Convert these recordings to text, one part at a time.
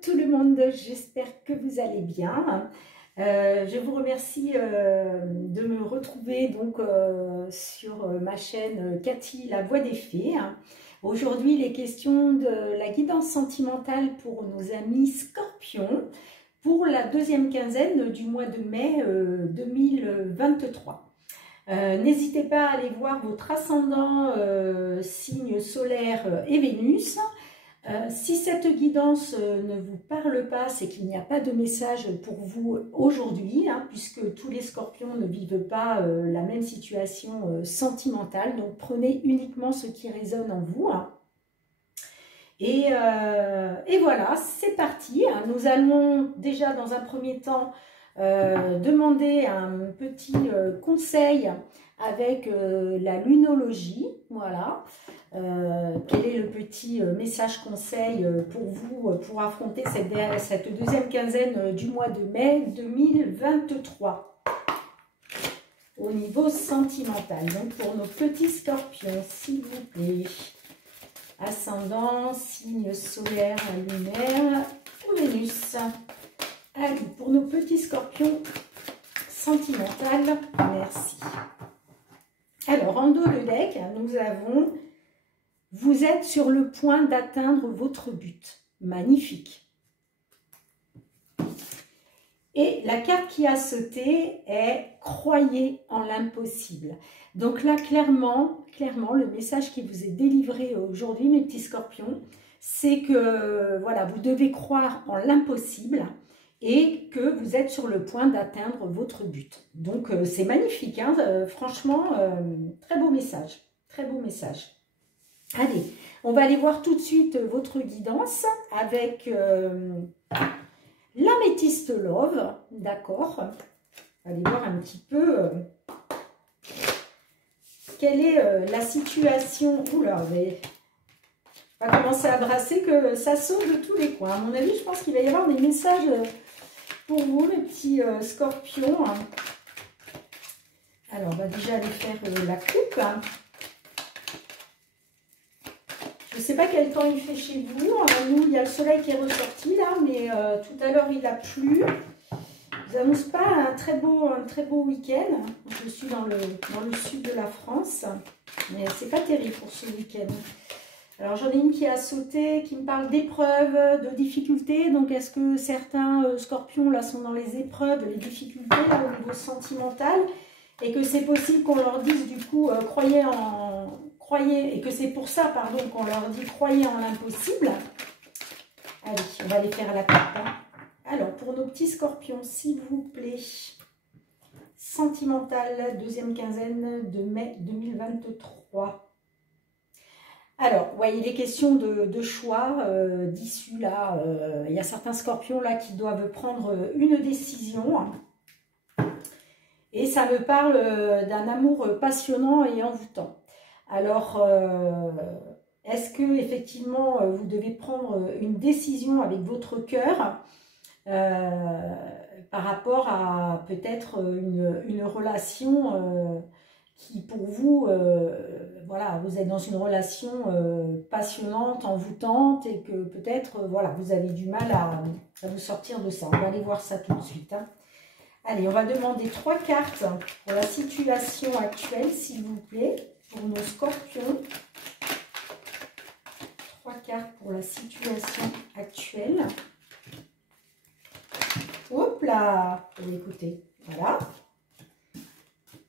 tout le monde, j'espère que vous allez bien. Je vous remercie de me retrouver donc sur ma chaîne Cathy, la voix des fées. Aujourd'hui, il est question de la guidance sentimentale pour nos amis scorpions pour la deuxième quinzaine du mois de mai 2023. N'hésitez pas à aller voir votre ascendant, signe solaire et Vénus. Si cette guidance ne vous parle pas, c'est qu'il n'y a pas de message pour vous aujourd'hui, puisque tous les scorpions ne vivent pas la même situation sentimentale. Donc prenez uniquement ce qui résonne en vous. Et voilà, c'est parti. Nous allons déjà dans un premier temps demander un petit conseil avec la lunologie. Voilà. Quel est le petit message conseil pour vous pour affronter cette deuxième quinzaine du mois de mai 2023 au niveau sentimental. Donc pour nos petits scorpions, s'il vous plaît, ascendant, signe solaire, lunaire ou Vénus. Allez, pour nos petits scorpions sentimentales, merci. Alors en dos de deck, nous avons « Vous êtes sur le point d'atteindre votre but ». Magnifique. Et la carte qui a sauté est « Croyez en l'impossible ». Donc là, clairement, le message qui vous est délivré aujourd'hui, mes petits scorpions, c'est que voilà, vous devez croire en l'impossible et que vous êtes sur le point d'atteindre votre but. Donc c'est magnifique, hein, franchement, très beau message, très beau message. Allez, on va aller voir tout de suite votre guidance avec l'améthyste love, d'accord. On va aller voir un petit peu quelle est la situation. Oula, on va commencer à brasser que ça saute de tous les coins. À mon avis, je pense qu'il va y avoir des messages pour vous, les petits scorpions. Alors, on va déjà aller faire la coupe. Je ne sais pas quel temps il fait chez vous. Nous, il y a le soleil qui est ressorti là, mais tout à l'heure, il a plu. Je vous annonce pas un très beau week-end. Je suis dans le sud de la France, mais c'est pas terrible pour ce week-end. Alors, j'en ai une qui a sauté, qui me parle d'épreuves, de difficultés. Donc, est-ce que certains scorpions là sont dans les épreuves, les difficultés là, au niveau sentimental, et que c'est possible qu'on leur dise du coup croyez, et que c'est pour ça, pardon, qu'on leur dit croyez en l'impossible. Allez, on va aller faire la carte. Alors, pour nos petits scorpions, s'il vous plaît, sentimental, deuxième quinzaine de mai 2023. Alors, ouais, il est question de choix, d'issue là. Il y a certains scorpions là qui doivent prendre une décision. Et ça me parle d'un amour passionnant et envoûtant. Alors, est-ce que effectivement vous devez prendre une décision avec votre cœur par rapport à peut-être une relation qui pour vous, voilà, vous êtes dans une relation passionnante, envoûtante et que peut-être, voilà, vous avez du mal à vous sortir de ça. On va aller voir ça tout de suite. Allez, on va demander 3 cartes pour la situation actuelle, s'il vous plaît. Pour nos scorpions, 3 cartes pour la situation actuelle. Hop là, écoutez, voilà.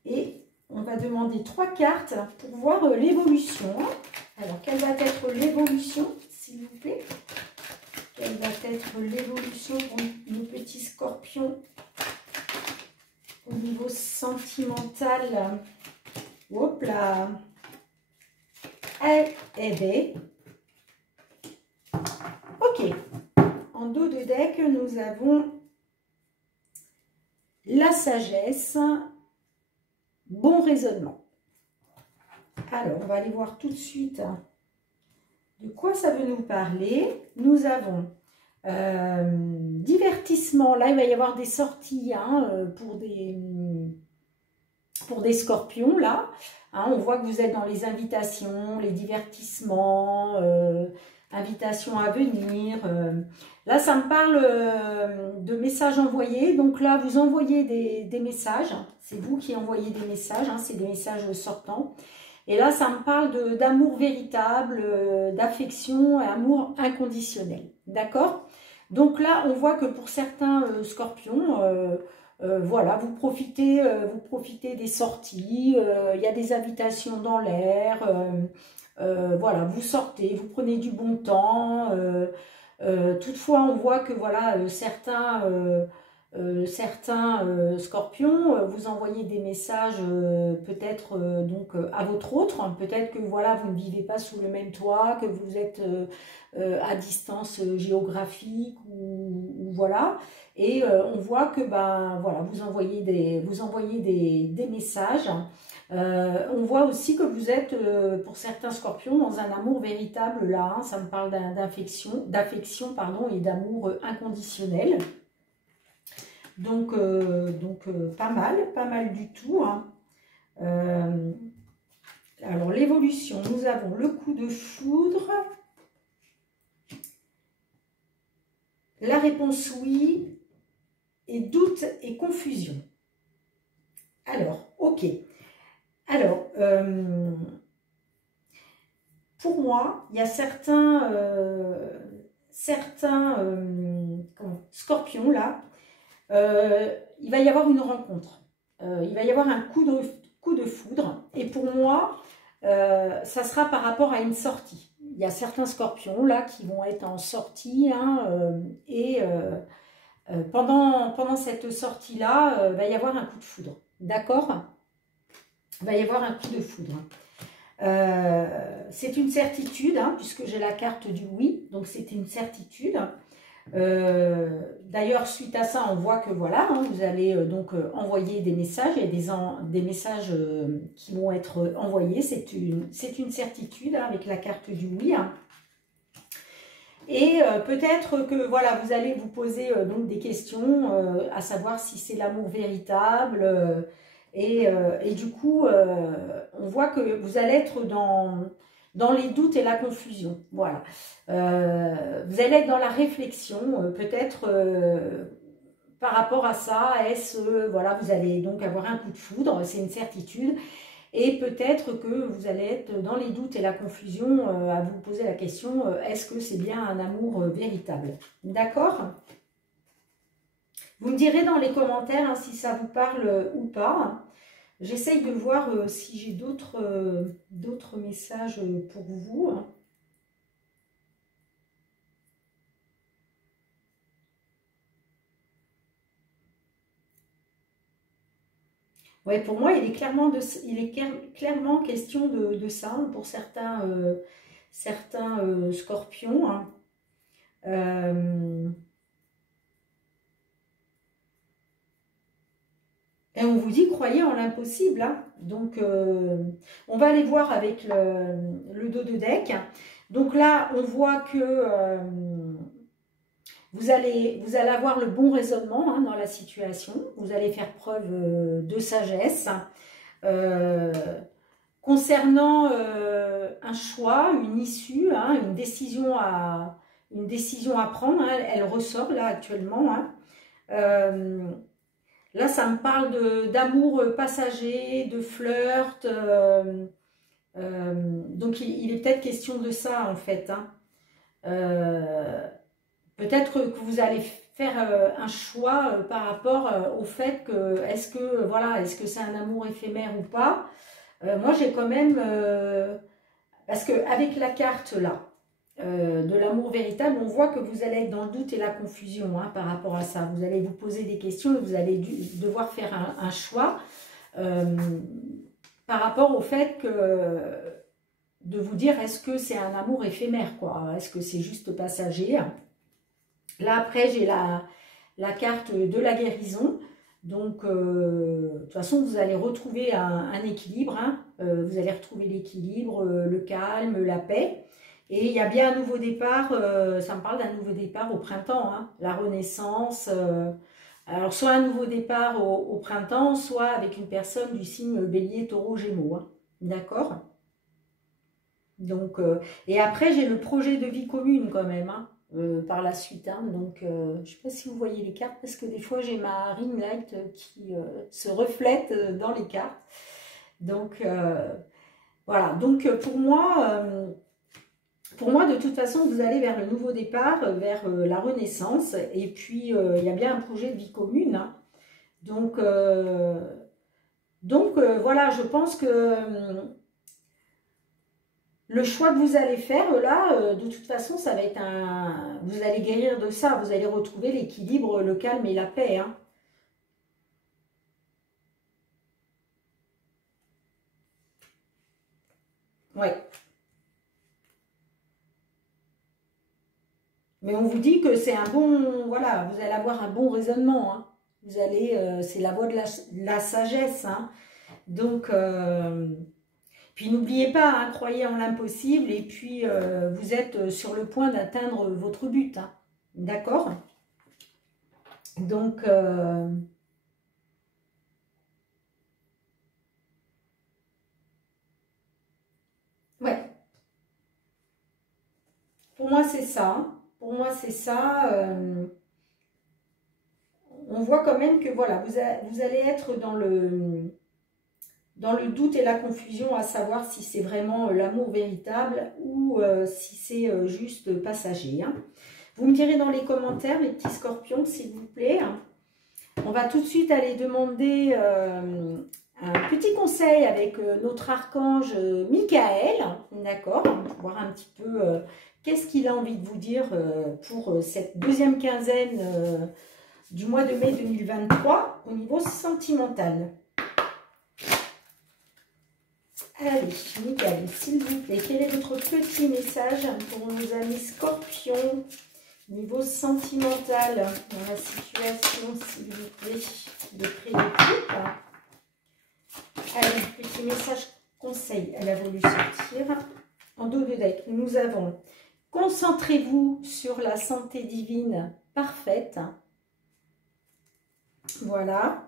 Et on va demander 3 cartes pour voir l'évolution. Alors, quelle va être l'évolution, s'il vous plaît? Quelle va être l'évolution pour nos petits scorpions au niveau sentimental? Hop là. Eh bien. Ok. En dos de deck, nous avons la sagesse, bon raisonnement. Alors, on va aller voir tout de suite de quoi ça veut nous parler. Nous avons divertissement. Là, il va y avoir des sorties pour des scorpions, là. On voit que vous êtes dans les invitations, les divertissements, invitations à venir. Là, ça me parle de messages envoyés. Donc là, vous envoyez des messages. C'est vous qui envoyez des messages, hein, c'est des messages sortants. Et là, ça me parle d'amour véritable, d'affection et amour inconditionnel. D'accord? Donc là, on voit que pour certains scorpions, voilà, vous profitez des sorties, il y a des invitations dans l'air, voilà, vous sortez, vous prenez du bon temps. Toutefois, on voit que voilà, certains scorpions, vous envoyez des messages peut-être donc à votre autre, peut-être que voilà, vous ne vivez pas sous le même toit, que vous êtes à distance géographique ou voilà, et on voit que ben voilà, vous envoyez des messages. On voit aussi que vous êtes, pour certains scorpions, dans un amour véritable là, hein, ça me parle d'affection pardon, et d'amour inconditionnel. Donc pas mal du tout. Hein. Alors l'évolution, nous avons le coup de foudre. La réponse oui, et doute et confusion. Alors, ok. Alors, pour moi, il y a certains scorpions là, il va y avoir une rencontre. Il va y avoir un coup de foudre. Et pour moi, ça sera par rapport à une sortie. Il y a certains scorpions là qui vont être en sortie, hein, et pendant cette sortie-là, va y avoir un coup de foudre. D'accord? Va y avoir un coup de foudre. C'est une certitude, hein, puisque j'ai la carte du oui, donc c'est une certitude. D'ailleurs, suite à ça, on voit que voilà, hein, vous allez donc envoyer des messages, il y a des messages qui vont être envoyés, c'est une certitude, hein, avec la carte du oui. Hein. Et peut-être que voilà, vous allez vous poser donc des questions, à savoir si c'est l'amour véritable, et du coup, on voit que vous allez être dans les doutes et la confusion. Voilà. Vous allez être dans la réflexion, peut-être par rapport à ça. Voilà, vous allez donc avoir un coup de foudre, c'est une certitude. Et peut-être que vous allez être dans les doutes et la confusion à vous poser la question, est-ce que c'est bien un amour véritable? D'accord? Vous me direz dans les commentaires, hein, si ça vous parle ou pas. J'essaye de voir si j'ai d'autres messages pour vous. Ouais, pour moi, il est clairement question de ça, hein, pour certains scorpions. Hein. Et on vous dit, croyez en l'impossible. Hein. Donc, on va aller voir avec le dos de deck. Donc là, on voit que vous allez avoir le bon raisonnement, hein, dans la situation. Vous allez faire preuve de sagesse. Concernant un choix, une issue, hein, une décision à prendre, hein, elle ressort là actuellement. Hein. Là, ça me parle d'amour passager, de flirt. Donc, il est peut-être question de ça, en fait. Hein. Peut-être que vous allez faire un choix par rapport au fait que, est-ce que c'est un amour éphémère ou pas. Moi, j'ai quand même... parce qu'avec la carte, là, de l'amour véritable, on voit que vous allez être dans le doute et la confusion, hein, par rapport à ça. Vous allez vous poser des questions et vous allez devoir faire un choix par rapport au fait de vous dire, est-ce que c'est un amour éphémère, quoi? Est-ce que c'est juste passager? Là, après, j'ai la carte de la guérison. Donc, de toute façon, vous allez retrouver un équilibre. Hein. Vous allez retrouver l'équilibre, le calme, la paix. Et il y a bien un nouveau départ, ça me parle d'un nouveau départ au printemps, hein, la renaissance. Alors, soit un nouveau départ au printemps, soit avec une personne du signe bélier, taureau, gémeaux. Hein, d'accord? Donc, et après, j'ai le projet de vie commune quand même. Hein, par la suite. Hein. Donc, je ne sais pas si vous voyez les cartes, parce que des fois, j'ai ma ring light qui se reflète dans les cartes. Donc, voilà. Donc, pour moi, de toute façon, vous allez vers le nouveau départ, vers la renaissance. Et puis, il y a bien un projet de vie commune. Hein. Donc, voilà, je pense que le choix que vous allez faire là, de toute façon, ça va être un... Vous allez guérir de ça, vous allez retrouver l'équilibre, le calme et la paix. Hein. Ouais. Mais on vous dit que c'est un bon... Voilà, vous allez avoir un bon raisonnement. Hein. Vous allez... c'est la voie de la sagesse. Hein. Donc... Puis n'oubliez pas, hein, croyez en l'impossible et puis vous êtes sur le point d'atteindre votre but. Hein. D'accord? Donc, ouais, pour moi c'est ça. Pour moi c'est ça. On voit quand même que voilà, vous allez être dans le doute et la confusion à savoir si c'est vraiment l'amour véritable ou si c'est juste passager. Hein. Vous me direz dans les commentaires, mes petits scorpions, s'il vous plaît. On va tout de suite aller demander un petit conseil avec notre archange Michael. D'accord? On va voir un petit peu qu'est-ce qu'il a envie de vous dire pour cette deuxième quinzaine du mois de mai 2023 au niveau sentimental. Allez, Michael, s'il vous plaît, quel est votre petit message pour nos amis scorpions niveau sentimental dans la situation, s'il vous plaît, de prédictif? Allez, petit message conseil, elle a voulu sortir. En dos de deck, nous avons concentrez-vous sur la santé divine parfaite. Voilà.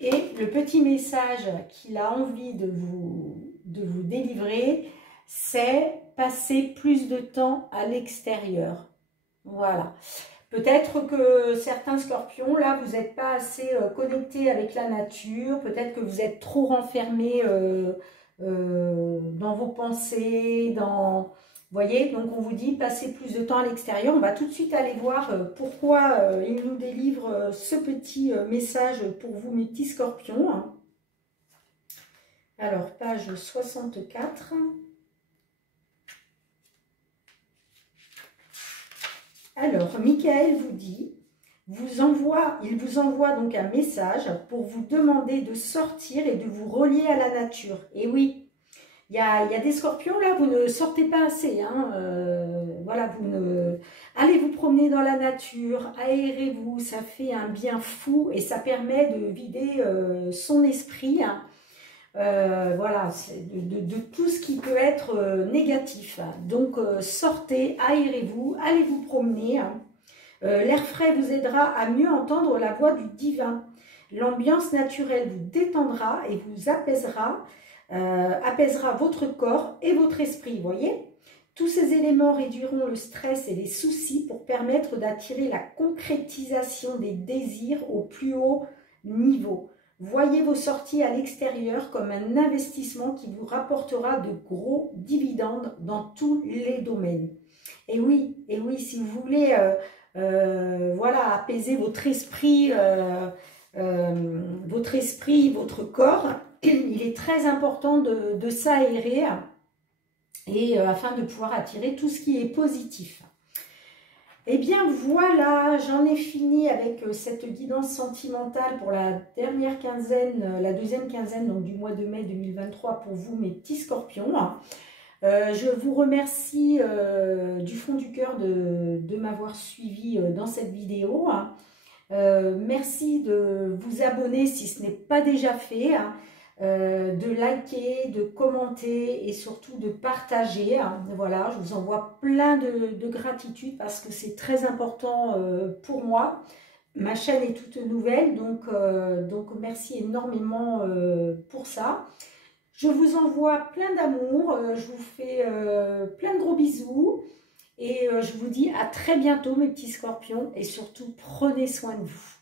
Et le petit message qu'il a envie de vous délivrer, c'est passer plus de temps à l'extérieur. Voilà. Peut-être que certains scorpions, là, vous n'êtes pas assez connectés avec la nature. Peut-être que vous êtes trop renfermés dans vos pensées, dans... Vous voyez, donc on vous dit passer plus de temps à l'extérieur. On va tout de suite aller voir pourquoi il nous délivre ce petit message pour vous, mes petits scorpions. Alors, page 64. Alors, Michael vous dit, il vous envoie donc un message pour vous demander de sortir et de vous relier à la nature. Et oui, il y a des scorpions, là, vous ne sortez pas assez. Hein, voilà, allez vous promener dans la nature, aérez-vous, ça fait un bien fou et ça permet de vider son esprit. Hein, voilà, de tout ce qui peut être négatif. Donc, sortez, aérez-vous, allez vous promener. Hein. L'air frais vous aidera à mieux entendre la voix du divin. L'ambiance naturelle vous détendra et vous apaisera votre corps et votre esprit, vous voyez. Tous ces éléments réduiront le stress et les soucis pour permettre d'attirer la concrétisation des désirs au plus haut niveau. Voyez vos sorties à l'extérieur comme un investissement qui vous rapportera de gros dividendes dans tous les domaines. Et oui, si vous voulez voilà, apaiser votre esprit, votre corps, il est très important de s'aérer et afin de pouvoir attirer tout ce qui est positif. Eh bien voilà, j'en ai fini avec cette guidance sentimentale pour la dernière quinzaine, la deuxième quinzaine donc, du mois de mai 2023 pour vous mes petits scorpions. Je vous remercie du fond du cœur de m'avoir suivi dans cette vidéo. Merci de vous abonner si ce n'est pas déjà fait. De liker, de commenter et surtout de partager. Voilà, je vous envoie plein de gratitude parce que c'est très important pour moi. Ma chaîne est toute nouvelle, donc merci énormément pour ça. Je vous envoie plein d'amour, je vous fais plein de gros bisous et je vous dis à très bientôt mes petits scorpions et surtout prenez soin de vous.